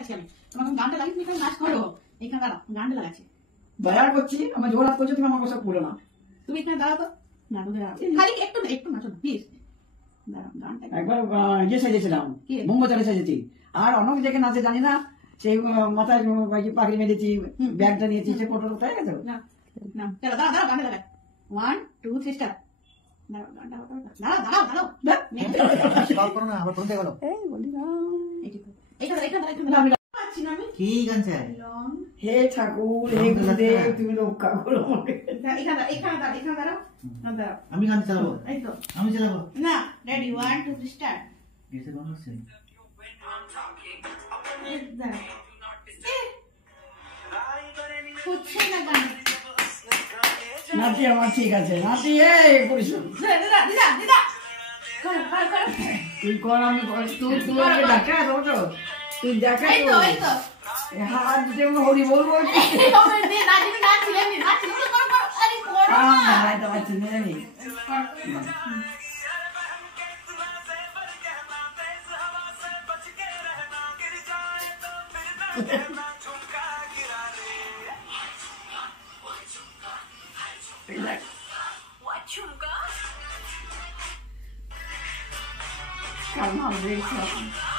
লাগাচ্ছি আমি তোমাকে গানটা লাগিয়ে তুমি নাচ করো এখানে দাঁড়াও গানটা লাগাচ্ছি বাজার করছি আমার জোর হাত করছো তুমি আমার কথা বলো না তুমি এখানে দাঁড়াও তো না তুমি খালি একটু নাচো না প্লিজ একবার ইয়ে সেজেছিলাম মোমবাতি সেজেছি আর অন্য দেখে নাচে জানি না সেই মাথায় পাখি মেরেছি ব্যাগটা নিয়েছি সে ফটো কোথায় গেছে না না চলো দাঁড়াও দাঁড়াও গানটা লাগাই 1 2 3 স্টার্ট হে ঠাকুর হে গুরুদেব তুমি রক্ষা করো আমি গান চালাবো আমি চালাবো না রেডি 1 2 3 স্টার্ট হচ্ছে না গান নাতি আমার ঠিক আছে নাতি পরিশ্রম তুই কর আমি তুই দেখা তো তুই দেখা হাত দিতে হরি বলবো Come on, Rachel.